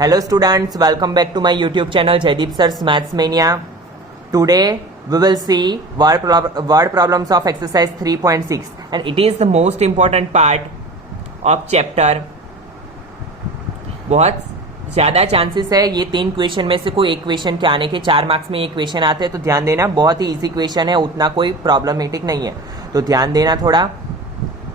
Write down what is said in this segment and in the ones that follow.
Hello students, welcome back to my YouTube channel Jaideep Sir's Maths Mania. Today we will see word problems of exercise 3.6 and it is the most important part of chapter. बहुत ज़्यादा chances है ये 3 question में से कोई एक question के आने के। 4 मार्क्स में ये क्वेश्चन आते हैं तो ध्यान देना, बहुत ही इजी क्वेश्चन है, उतना कोई प्रॉब्लमेटिक नहीं है, तो ध्यान देना थोड़ा।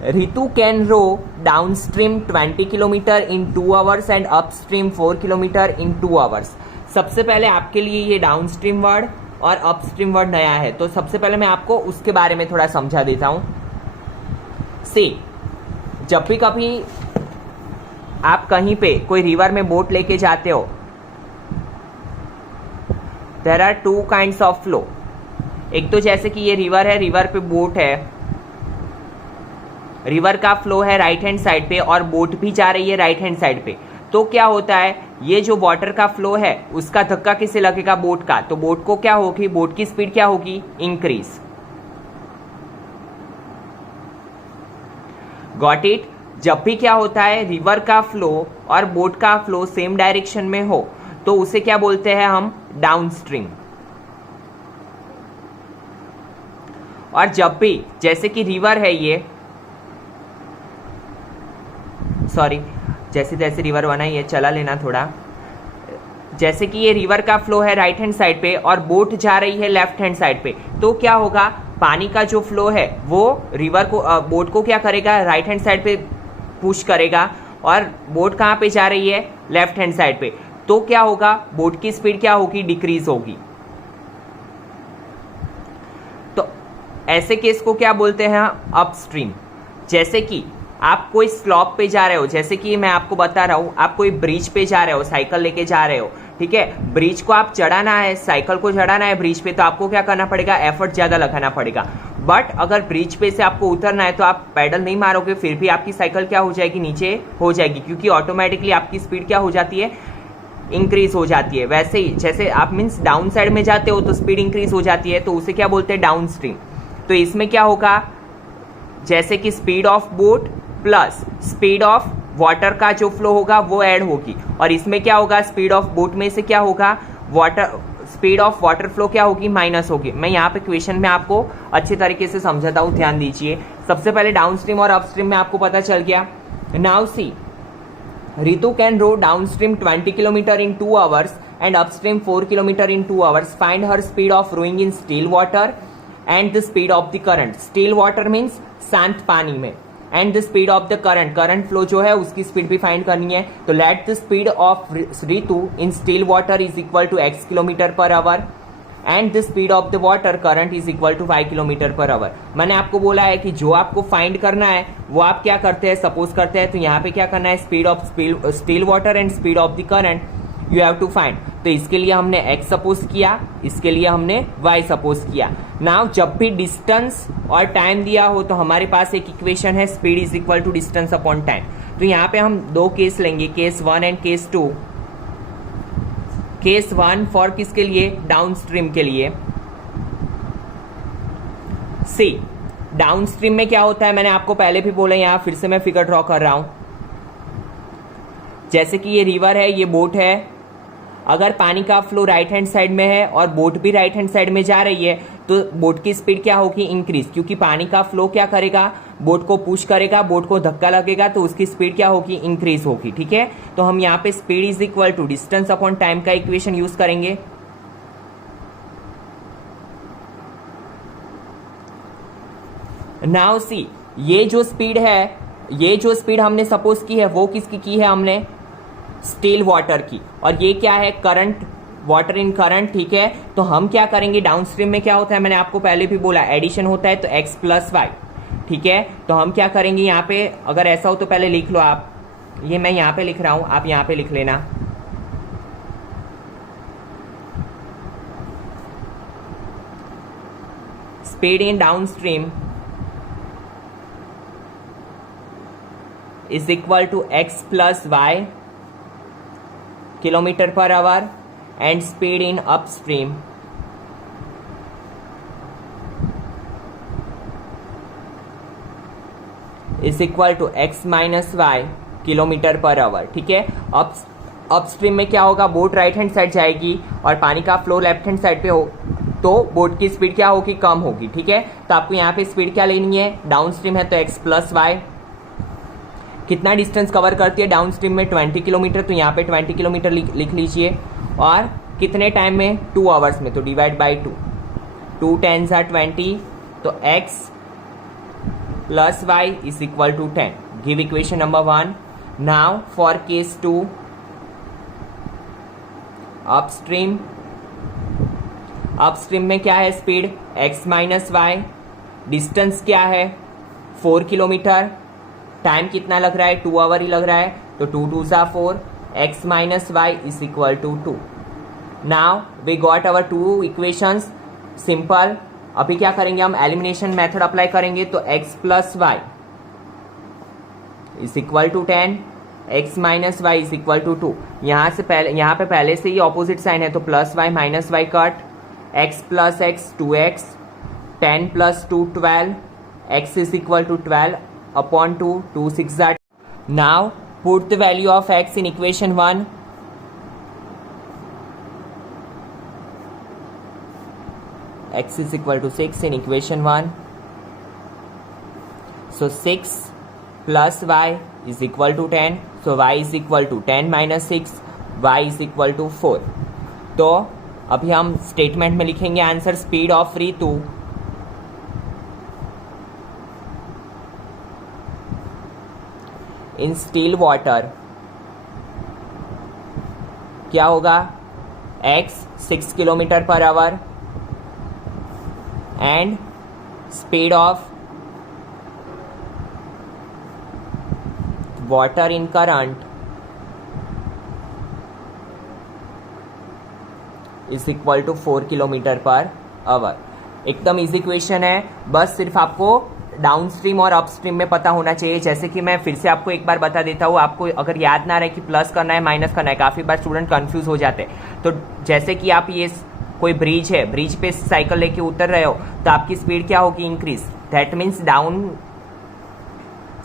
Ritu can row downstream 20 kilometre in 2 hours and upstream 4 kilometre in 2 hours. सबसे पहले आपके लिए ये डाउनस्ट्रीम वर्ड और अपस्ट्रीम वर्ड नया है, तो सबसे पहले मैं आपको उसके बारे में थोड़ा समझा देता हूं। सी, जब भी कभी आप कहीं पे कोई रिवर में बोट लेके जाते हो, there are 2 kinds of flow. एक तो जैसे कि ये रिवर है, रिवर पे बोट है, रिवर का फ्लो है राइट हैंड साइड पे और बोट भी जा रही है राइट हैंड साइड पे, तो क्या होता है, ये जो वाटर का फ्लो है उसका धक्का किसे लगेगा, बोट का, तो बोट को क्या होगी, बोट की स्पीड क्या होगी, इंक्रीज। Got it. जब भी क्या होता है, रिवर का फ्लो और बोट का फ्लो सेम डायरेक्शन में हो तो उसे क्या बोलते हैं हम, डाउनस्ट्रीम। और जब भी जैसे कि रिवर है ये, सॉरी जैसे जैसे रिवर बना ये चला लेना थोड़ा, जैसे कि ये रिवर का फ्लो है राइट हैंड साइड पे और बोट जा रही है लेफ्ट हैंड साइड पे, तो क्या होगा, पानी का जो फ्लो है वो रिवर को बोट को क्या करेगा, राइट हैंड साइड पे पुश करेगा और बोट कहाँ पे जा रही है, लेफ्ट हैंड साइड पे, तो क्या होगा, बोट की स्पीड क्या होगी, डिक्रीज होगी। तो ऐसे केस को क्या बोलते हैं, अपस्ट्रीम। जैसे कि आप कोई स्लॉप पे जा रहे हो, जैसे कि मैं आपको बता रहा हूं, आप कोई ब्रिज पे जा रहे हो, साइकिल लेके जा रहे हो, ठीक है, ब्रिज को आप चढ़ाना है, साइकिल को चढ़ाना है ब्रिज पे, तो आपको क्या करना पड़ेगा, एफर्ट ज्यादा लगाना पड़ेगा। बट अगर ब्रिज पे से आपको उतरना है तो आप पैडल नहीं मारोगे, फिर भी आपकी साइकिल क्या हो जाएगी, नीचे हो जाएगी, क्योंकि ऑटोमेटिकली आपकी स्पीड क्या हो जाती है, इंक्रीज हो जाती है। वैसे ही जैसे आप मीन्स डाउन साइड में जाते हो तो स्पीड इंक्रीज हो जाती है, तो उसे क्या बोलते हैं, डाउन स्ट्रीम। तो इसमें क्या होगा, जैसे कि speed of boat plus speed of water का जो फ्लो होगा वो ऐड होगी, और इसमें क्या होगा, स्पीड ऑफ बोट में से क्या होगा, water, speed of water flow क्या होगी, माइनस होगी। मैं यहाँ पे क्वेश्चन में आपको अच्छे तरीके से समझाता हूँ, ध्यान दीजिए। सबसे पहले डाउनस्ट्रीम और अपस्ट्रीम में आपको पता चल गया। Now see, Ritu can row downstream 20 kilometre in 2 hours and upstream 4 kilometre in 2 hours. Find her speed of rowing in still water and the speed of the current. Still water means शांत पानी में, and the speed of the current flow जो है उसकी speed भी find करनी है। तो let the speed of Ritu in still water is equal to x kilometre per hour and the speed of the water current is equal to 5 kilometre per hour. मैंने आपको बोला है कि जो आपको फाइंड करना है वो आप क्या करते हैं, सपोज करते हैं, तो यहाँ पे क्या करना है, speed of still water and speed of the current you have to find. तो इसके लिए हमने x सपोज किया, इसके लिए हमने y सपोज किया। नाउ जब भी डिस्टेंस और टाइम दिया हो तो हमारे पास एक इक्वेशन है, speed is equal to distance upon time. तो यहाँ पे हम 2 केस लेंगे, case 1 and case 2। Case 1 for किसके लिए, डाउनस्ट्रीम के लिए। सी, डाउनस्ट्रीम में क्या होता है, मैंने आपको पहले भी बोला, यहाँ फिर से मैं फिगर ड्रॉ कर रहा हूं। जैसे कि ये रिवर है, ये बोट है, अगर पानी का फ्लो राइट हैंड साइड में है और बोट भी राइट हैंड साइड में जा रही है तो बोट की स्पीड क्या होगी, इंक्रीज, क्योंकि पानी का फ्लो क्या करेगा, बोट को पुश करेगा, बोट को धक्का लगेगा तो उसकी स्पीड क्या होगी, इंक्रीज होगी, ठीक है। तो हम यहाँ पे speed is equal to distance upon time का इक्वेशन यूज करेंगे। नाउ सी, ये जो स्पीड है, ये जो स्पीड हमने सपोज की है वो किसकी की है, हमने स्टिल वाटर की, और ये क्या है, करंट, वाटर इन करंट, ठीक है। तो हम क्या करेंगे, डाउनस्ट्रीम में क्या होता है, मैंने आपको पहले भी बोला, एडिशन होता है, तो x प्लस वाई, ठीक है। तो हम क्या करेंगे, यहाँ पे अगर ऐसा हो तो पहले लिख लो आप, ये मैं यहाँ पे लिख रहा हूं, आप यहाँ पे लिख लेना। Speed in downstream is equal to x plus y kilometre per hour and speed in upstream is equal to x minus y kilometre per our, ठीक है। अब अपस्ट्रीम में क्या होगा, बोट राइट हैंड साइड जाएगी और पानी का फ्लो लेफ्ट हैंड साइड पे हो तो बोट की स्पीड क्या होगी, कम होगी। ठीक है, तो आपको यहाँ पे स्पीड क्या लेनी है, डाउन स्ट्रीम है तो x प्लस वाई। कितना डिस्टेंस कवर करती है डाउन स्ट्रीम में, 20 किलोमीटर, तो यहाँ पे 20 किलोमीटर लिख लीजिए। और कितने टाइम में, 2 आवर्स में, तो डिवाइड बाई 2, 2 10 20, तो x plus y is equal to 10। Give equation number 1। Now for case 2, upstream, upstream में क्या है speed, x minus y, distance क्या है 4 किलोमीटर, टाइम कितना लग रहा है, 2 आवर ही लग रहा है, तो 2 2 सा 4, x minus y is equal to 2। Now we got our 2 equations, simple. अभी क्या करेंगे हम, एलिमिनेशन मेथड अप्लाई करेंगे, तो x plus y is equal to 10, x minus y is equal to 2। यहाँ से पहले, यहाँ पे पहले से ही ऑपोजिट साइन है, तो plus y minus y cut, x plus x 2x, 10 plus 2 12, x is equal to 12 upon 2, 2 6 that. Now put the value of x in equation 1. X is equal to 6 in equation 1. So 6 plus y is equal to 10. So y is equal to 10 minus 6. Y is equal to 4. तो अभी हम statement में लिखेंगे answer, speed of Ritu in still water क्या होगा, x 6 kilometre per hour and speed of water in current is equal to 4 kilometre per hour. एकदम easy question है, बस सिर्फ आपको डाउन स्ट्रीम और अप स्ट्रीम में पता होना चाहिए। जैसे कि मैं फिर से आपको एक बार बता देता हूँ, आपको अगर याद ना रहे कि प्लस करना है माइनस करना है, काफ़ी बार स्टूडेंट कंफ्यूज हो जाते हैं। तो जैसे कि आप ये कोई ब्रिज है, ब्रिज पे साइकिल लेके उतर रहे हो, तो आपकी स्पीड क्या होगी, increase. That means down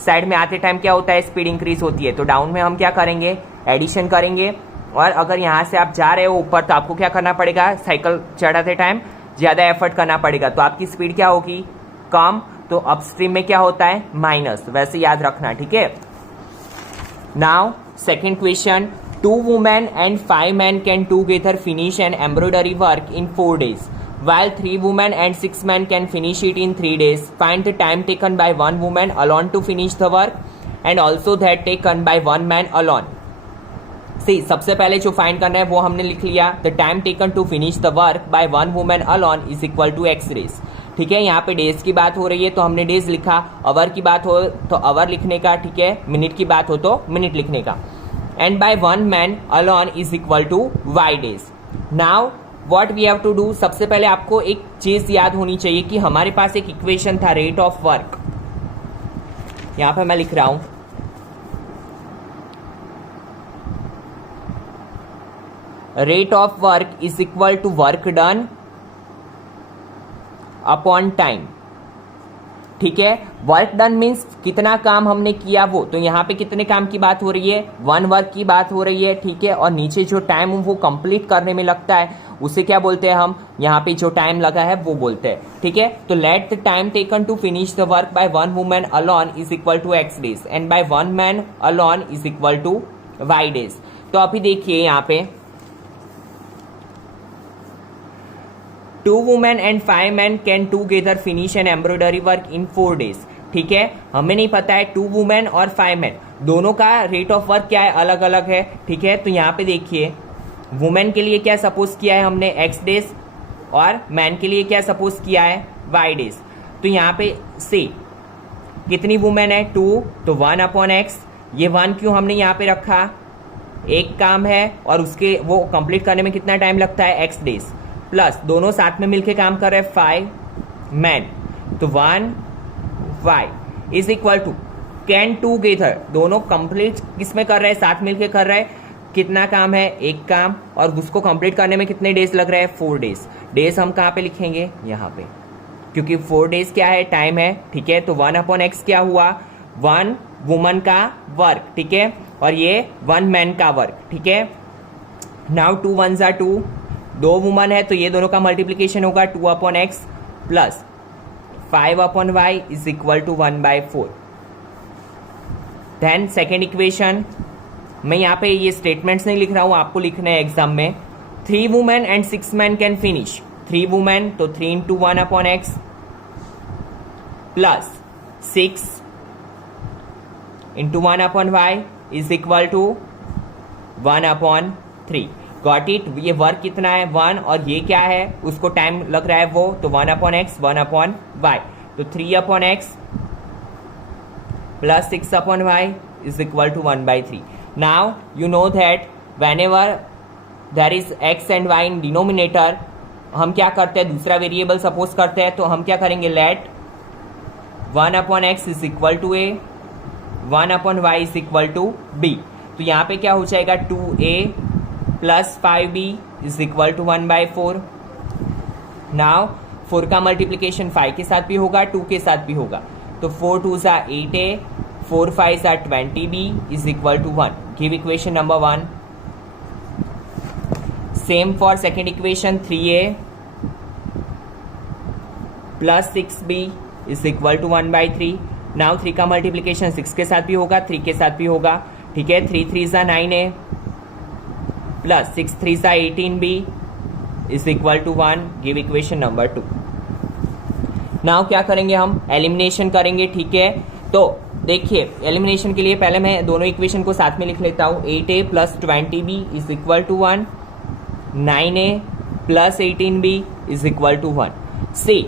side में आते टाइम क्या होता है, स्पीड इंक्रीज होती है। तो डाउन में हम क्या करेंगे, एडिशन करेंगे। और अगर यहाँ से आप जा रहे हो ऊपर, तो आपको क्या करना पड़ेगा, साइकिल चढ़ाते टाइम ज़्यादा एफर्ट करना पड़ेगा, तो आपकी स्पीड क्या होगी, कम। तो अपस्ट्रीम में क्या होता है, माइनस, वैसे याद रखना, ठीक है। Now second question, 2 women and 5 men can together finish an embroidery work in 4 days, while 3 women and 6 men can finish it in 3 days. Find the time taken by 1 woman alone to finish the work and also that taken by 1 man alone. See, सबसे पहले जो find करना है वो हमने लिख लिया, the time taken to finish the work by 1 women alone is equal to x days. ठीक है, यहाँ पे डेज की बात हो रही है तो हमने डेज लिखा, आवर की बात हो तो आवर लिखने का, ठीक है, मिनट की बात हो तो मिनट लिखने का। And by 1 man alone is equal to y days. Now what we have to do, सबसे पहले आपको एक चीज याद होनी चाहिए कि हमारे पास एक इक्वेशन था, रेट ऑफ वर्क। यहाँ पे मैं लिख रहा हूं, rate of work is equal to work done upon time. ठीक है, वर्क डन मीन्स कितना काम हमने किया वो, तो यहाँ पे कितने काम की बात हो रही है, 1 वर्क की बात हो रही है, ठीक है। और नीचे जो टाइम वो कंप्लीट करने में लगता है उसे क्या बोलते हैं हम, यहाँ पे जो टाइम लगा है वो बोलते हैं, ठीक है। तो let the time taken to finish the work by 1 woman alone is equal to x days and by 1 man alone is equal to y days. तो अभी देखिए यहाँ पे 2 women and 5 men can together finish an embroidery work in 4 days। ठीक है, हमें नहीं पता है 2 women और 5 men दोनों का रेट ऑफ वर्क क्या है, अलग अलग है, ठीक है। तो यहाँ पे देखिए, वुमेन के लिए क्या सपोज किया है हमने x डेज और मैन के लिए क्या सपोज किया है y डेज। तो यहाँ पे से कितनी वुमेन है, 2, तो 1 अपॉन x। ये 1 क्यों हमने यहाँ पे रखा, एक काम है और उसके वो कंप्लीट करने में कितना टाइम लगता है, x डेज, प्लस दोनों साथ में मिलके काम कर रहे हैं 5 मैन, तो 1 y is equal to can together, दोनों कंप्लीट किसमें कर रहे हैं, साथ मिलके कर रहे हैं, कितना काम है, एक काम, और उसको कंप्लीट करने में कितने डेज लग रहे हैं, 4 डेज। डेज हम कहाँ पे लिखेंगे, यहाँ पे, क्योंकि 4 डेज क्या है, टाइम है, ठीक है। तो 1 अपॉन x क्या हुआ, 1 वुमन का वर्क, ठीक है। और ये 1 मैन का वर्क, ठीक है। नाउ 2 1s are 2, 2 वुमन है तो ये दोनों का मल्टीप्लीकेशन होगा 2/x plus 5/y is equal to 1/4। Then second equation, मैं यहाँ पे ये स्टेटमेंट्स नहीं लिख रहा हूँ, आपको लिखना है एग्जाम में। 3 women and 6 man can finish. 3 women तो 3 into 1/x plus 6 into 1/y is equal to 1/3। Got it. ये वर्क कितना है 1 और ये क्या है उसको टाइम लग रहा है वो, तो 1/x 1/y तो 3/x plus 6/y is equal to 1/3. Now you know that whenever there is x and y in denominator, हम क्या करते हैं, दूसरा वेरिएबल सपोज करते हैं तो हम क्या करेंगे, late 1/x is equal to a, 1/y is equal to b। तो यहाँ पे क्या हो जाएगा 2a plus 5b is equal to 1/4। Now 4 का मल्टीप्लीकेशन 5 के साथ भी होगा 2 के साथ भी होगा, तो 4 2s are 8a, 4 5s are 20b is equal to 1। Give equation number 1। Same for second equation 3a plus 6b is equal to 1/3। Now 3 का मल्टीप्लीकेशन 6 के साथ भी होगा 3 के साथ भी होगा, ठीक है। 3 3s are 9a plus 6 3s are 18b is equal to 1। Give equation number 2। Now क्या करेंगे, हम एलिमिनेशन करेंगे, ठीक है। तो देखिए एलिमिनेशन के लिए पहले मैं दोनों इक्वेशन को साथ में लिख लेता हूँ। 8a plus 20b is equal to 1, 9a plus 18b is equal to 1। See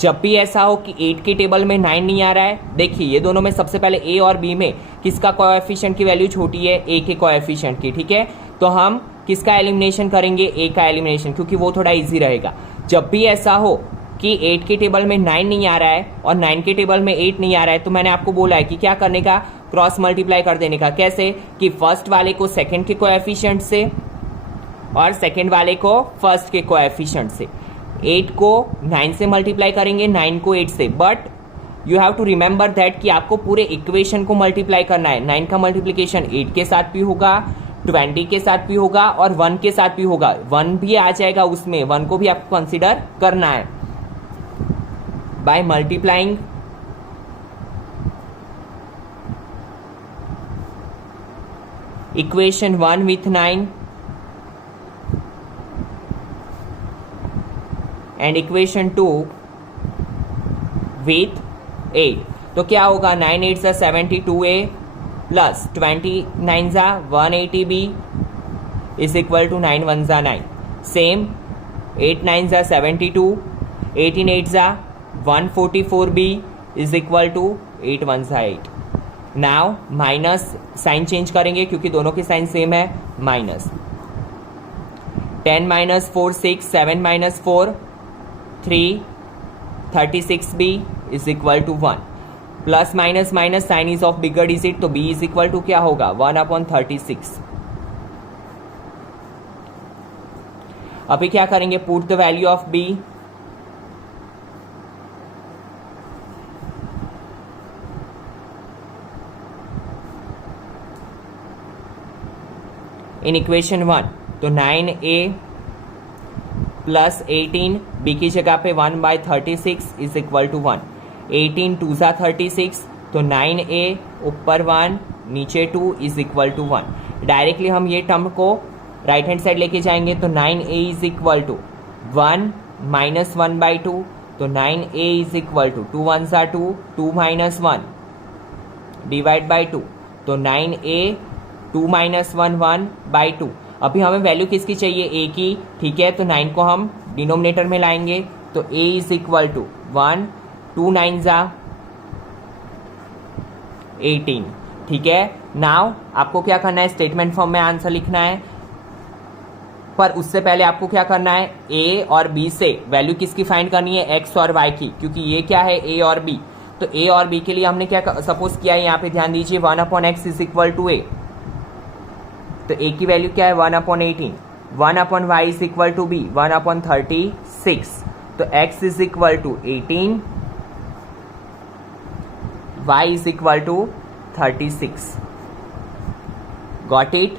जब भी ऐसा हो कि 8 के टेबल में 9 नहीं आ रहा है, देखिए ये दोनों में सबसे पहले a और b में किसका कोएफिशिएंट की वैल्यू छोटी है, a के कोएफिशिएंट की, ठीक है। तो हम किसका एलिमिनेशन करेंगे, a का एलिमिनेशन, क्योंकि वो थोड़ा इजी रहेगा। जब भी ऐसा हो कि 8 के टेबल में 9 नहीं आ रहा है और 9 के टेबल में 8 नहीं आ रहा है, तो मैंने आपको बोला है कि क्या करने का, क्रॉस मल्टीप्लाई कर देने का। कैसे कि फर्स्ट वाले को सेकंड के कोएफिशिएंट से और सेकंड वाले को फर्स्ट के कोएफिशिएंट से। 8 को 9 से मल्टीप्लाई करेंगे, 9 को 8 से, but you have to remember that कि आपको पूरे इक्वेशन को मल्टीप्लाई करना है। 9 का मल्टीप्लीकेशन 8 के साथ भी होगा, 20 के साथ भी होगा और 1 के साथ भी होगा। 1 भी आ जाएगा उसमें, 1 को भी आपको कंसीडर करना है। By multiplying equation 1 with 9 and equation 2 with 8, तो क्या होगा, 9 8s are 72a plus 29s are 180b is equal to 9 1s are 9। Same 8 9s are 72, 18 8s are 144b is equal to 8 1s are 8। Now minus sign change करेंगे क्योंकि दोनों के sign same है, minus 10 minus 4 6, 7 minus 4 3, 36b is equal to 1। Plus minus minus sign is of bigger digit, तो b is equal to क्या होगा 1/36। अभी क्या करेंगे, put the value of b। In equation 1 तो 9a प्लस 18 b की जगह पे 1/36 is equal to 1। 18 2s are 36, तो 9a ऊपर 1 नीचे 2 इज इक्वल टू 1। डायरेक्टली हम ये टर्म को राइट हैंड साइड लेके जाएंगे तो 9a is equal to 1 minus 1/2, तो 9a is equal to 2 1s are 2, 2 minus 1 divide by 2, तो 9a 2 minus 1 1/2। अभी हमें वैल्यू किसकी चाहिए, a की, ठीक है। तो 9 को हम डिनोमिनेटर में लाएंगे तो a is equal to 1, 2 9s are 18, ठीक है। नाउ आपको क्या करना है, स्टेटमेंट फॉर्म में आंसर लिखना है, पर उससे पहले आपको क्या करना है, a और b से वैल्यू किसकी फाइंड करनी है, x और y की, क्योंकि ये क्या है a और b। तो a और b के लिए हमने क्या सपोज किया है, यहाँ पे ध्यान दीजिए 1/x is equal to a, तो a की वैल्यू क्या है 1/18, 1/y is equal to b 1/36, तो x is equal to 18, y is equal to 36। Got it?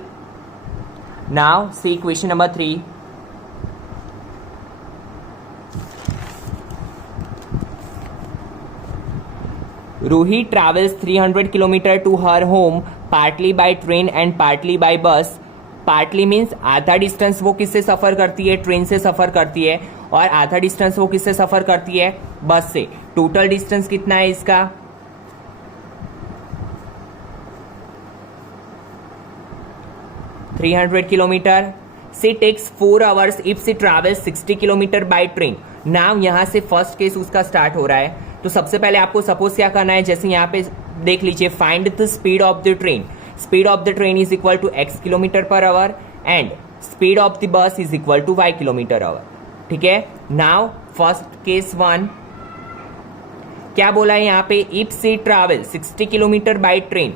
Now see question number 3. Ruhi travels 300 km to her home partly by train and partly by bus. Partly means आधा distance वो किससे सफर करती है, train से सफर करती है, और आधा डिस्टेंस वो किससे सफर करती है, बस से. टोटल डिस्टेंस कितना है इसका, 300 kilometre. She takes 4 hours if she travels 60 kilometre by train. Now यहां से फर्स्ट केस उसका स्टार्ट हो रहा है. तो सबसे पहले आपको सपोज क्या करना है, जैसे यहाँ पे देख लीजिए, find the speed of the train. Speed of the train is equal to x kilometre per hour and speed of the bus is equal to y kilometre hour. ठीक है. नाउ फर्स्ट केस 1 क्या बोला है यहाँ पे, if she travel 60 kilometre by train,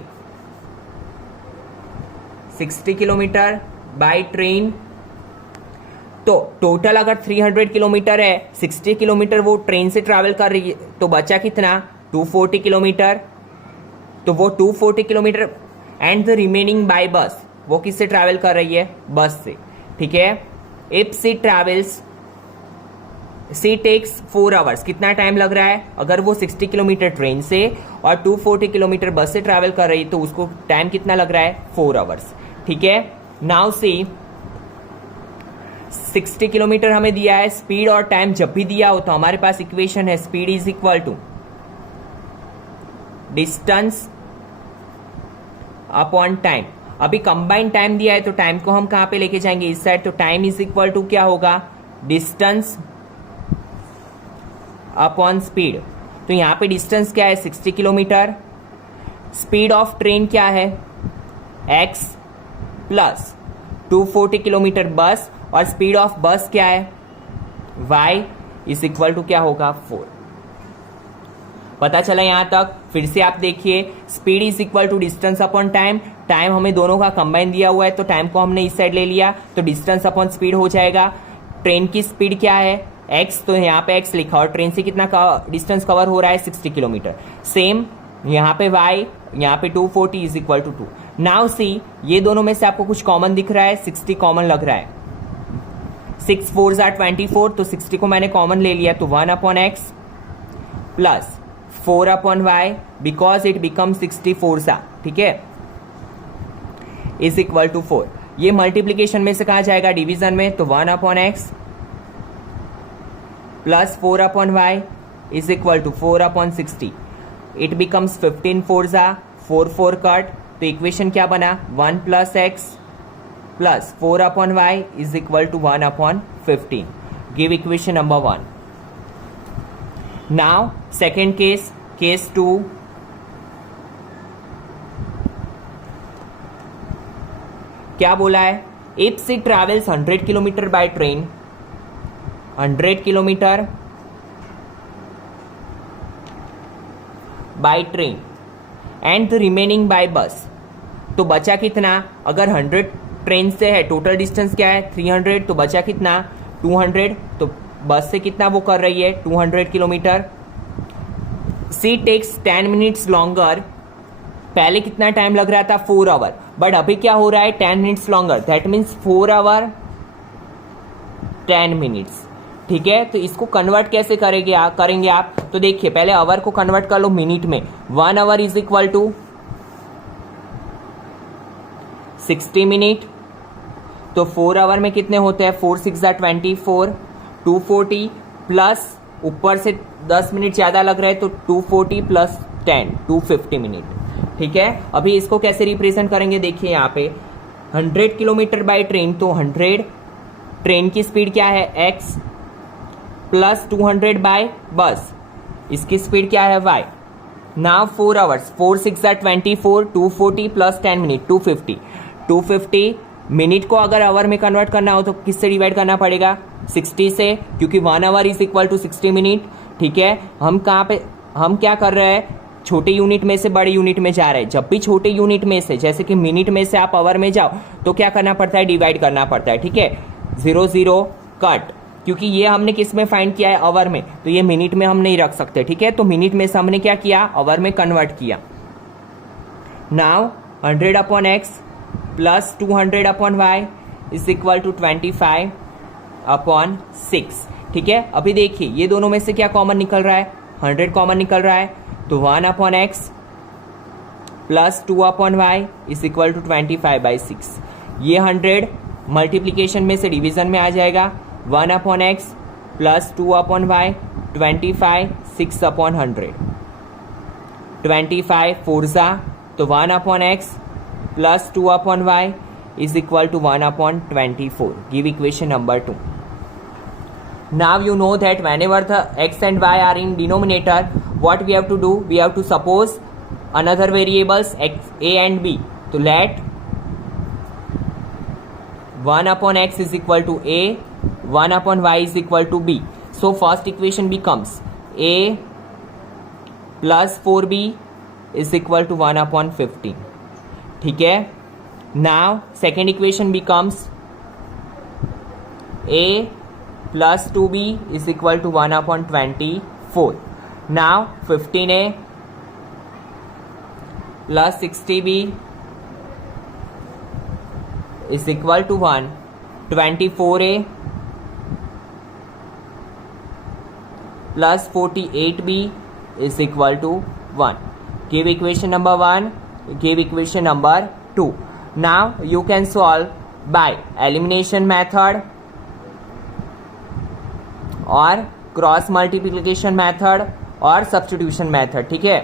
60 kilometre by train. तो total अगर 300 kilometre है, 60 किलोमीटर वो ट्रेन से ट्रैवल कर रही है, तो बचा कितना, 240 किलोमीटर. तो वो 240 kilometre and the remaining by bus, वो किससे ट्रैवल कर रही है, बस से. ठीक है. If she travels, she takes 4 hours, कितना टाइम लग रहा है, अगर वो 60 किलोमीटर ट्रेन से और 240 किलोमीटर बस से ट्रैवल कर रही है, तो उसको टाइम कितना लग रहा है, 4 hours. ठीक है. नाउ सी 60 किलोमीटर हमें दिया है. स्पीड और टाइम जब भी दिया हो तो हमारे पास इक्वेशन है, speed is equal to distance upon time. अभी कंबाइंड टाइम दिया है तो टाइम को हम कहां पे लेके जाएंगे, इस साइड. तो टाइम इज इक्वल टू क्या होगा, डिस्टेंस अपॉन स्पीड. तो यहां पे डिस्टेंस क्या है, 60 किलोमीटर. स्पीड ऑफ ट्रेन क्या है, x प्लस 240 किलोमीटर बस, और स्पीड ऑफ बस क्या है, y इज इक्वल टू क्या होगा, 4. पता चला यहां तक. फिर से आप देखिए, speed is equal to distance upon time. Time हमें दोनों का कंबाइन दिया हुआ है, तो टाइम को हमने इस साइड ले लिया, तो डिस्टेंस अपॉन स्पीड हो जाएगा. ट्रेन की स्पीड क्या है, x, तो यहाँ पे x लिखा, और ट्रेन से कितना डिस्टेंस कवर हो रहा है, 60 किलोमीटर. सेम यहाँ पे y, यहाँ पे 240 is equal to 2. Now see, ये दोनों में से आपको कुछ कॉमन दिख रहा है, 60 कॉमन लग रहा है. 6 4s are 24, तो 60 को मैंने कॉमन ले लिया, तो 1 upon x plus 4 upon y, because it become 64 सा. ठीक है. Is equal to 4. ये मल्टीप्लीकेशन में से कहा जाएगा, डिवीजन में. तो 1 upon x plus 4 upon y is equal to 4 upon 60. It becomes 15 4 सा, 4 4 कट. तो इक्वेशन क्या बना, 1 plus x plus 4 upon y is equal to 1 upon 15. Give equation number 1. Now second case, case 2. क्या बोला है, if she travels 100 kilometre by train, 100 kilometre by train and the remaining by bus. तो बचा कितना, अगर 100 train से है, total distance क्या है, 300, तो बचा कितना, 200. तो बस से कितना वो कर रही है, 200 kilometre. She takes 10 minutes longer. पहले कितना टाइम लग रहा था, 4 hour, बट अभी क्या हो रहा है, 10 minutes longer. That means 4 hour 10 minutes. ठीक है. तो इसको कन्वर्ट कैसे करेंगे आप, तो देखिए, पहले आवर को कन्वर्ट कर लो मिनट में. 1 hour is equal to 60 minute. तो 4 hour में कितने होते हैं, 4 6 24, 240 प्लस ऊपर से 10 मिनट ज्यादा लग रहा है, तो 240 प्लस 10, 250 मिनट. ठीक है. अभी इसको कैसे रिप्रेजेंट करेंगे, देखिए यहाँ पे 100 किलोमीटर बाय ट्रेन, तो 100 ट्रेन की स्पीड क्या है, x प्लस 200 बाय बस, इसकी स्पीड क्या है, y. Now 4 hours, 4 6 24, 240 plus 10 minute, 250. 250 minute को अगर आवर में कन्वर्ट करना हो तो किससे डिवाइड करना पड़ेगा, 60 से, क्योंकि 1 hour is equal to 60 minute. ठीक है. हम क्या कर रहे हैं, छोटे यूनिट में से बड़े यूनिट में जा रहे हैं. जब भी छोटे यूनिट में से, जैसे कि मिनट में से आप आवर में जाओ, तो क्या करना पड़ता है, डिवाइड करना पड़ता है. ठीक है. 0 0 कट, क्योंकि ये हमने किस में फाइंड किया है, आवर में, तो ये मिनट में हम नहीं रख सकते. ठीक है. तो मिनट में से हमने क्या किया, आवर में कन्वर्ट किया. Now 100 upon x plus 200 upon y is equal to 25/6। ठीक है, अभी देखिए ये दोनों में से क्या कॉमन निकल रहा है, 100 कॉमन निकल रहा है, तो 1/x plus 2/y is equal to 25/6। ये 100 मल्टीप्लीकेशन में से डिवीजन में आ जाएगा, 1/x प्लस 2/y 25 6/100, 25 4 तो 1/x plus 2/y is equal to 1/24. Give equation number 2. Now you know that whenever the x and y are in denominator, what we have to do? We have to suppose another variables x, a and b. So let 1/x is equal to a, 1/y is equal to b. So first equation becomes a plus 4b is equal to 1/15. ठीक है, now second equation becomes a plus 2b is equal to 1/24. Now 15a plus 60b is equal to 1, 24a plus 48b is equal to 1. Give equation number 1, give equation number 2. Now you can solve by elimination method और cross multiplication method और substitution method. ठीक है,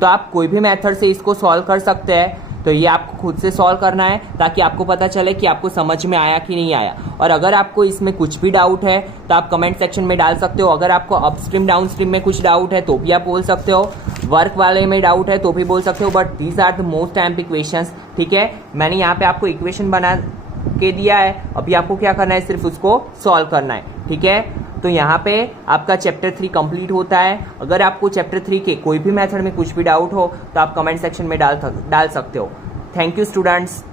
तो आप कोई भी method से इसको सॉल्व कर सकते हैं, तो ये आपको खुद से सॉल्व करना है ताकि आपको पता चले कि आपको समझ में आया कि नहीं आया। और अगर आपको इसमें कुछ भी डाउट है तो आप कमेंट सेक्शन में डाल सकते हो। अगर आपको अपस्ट्रीम डाउनस्ट्रीम में कुछ डाउट है तो भी आप बोल सकते हो, वर्क वाले में डाउट है तो भी बोल सकते हो, but these are the most time equations. ठीक है, मैंने यहाँ पे आपको इक्वेशन बना के दिया है, अभी आपको क्या करना है, सिर्फ उसको सॉल्व करना है। ठीक है, तो यहाँ पे आपका चैप्टर 3 कंप्लीट होता है। अगर आपको चैप्टर 3 के कोई भी मेथड में कुछ भी डाउट हो तो आप कमेंट सेक्शन में डाल सकते हो। Thank you students.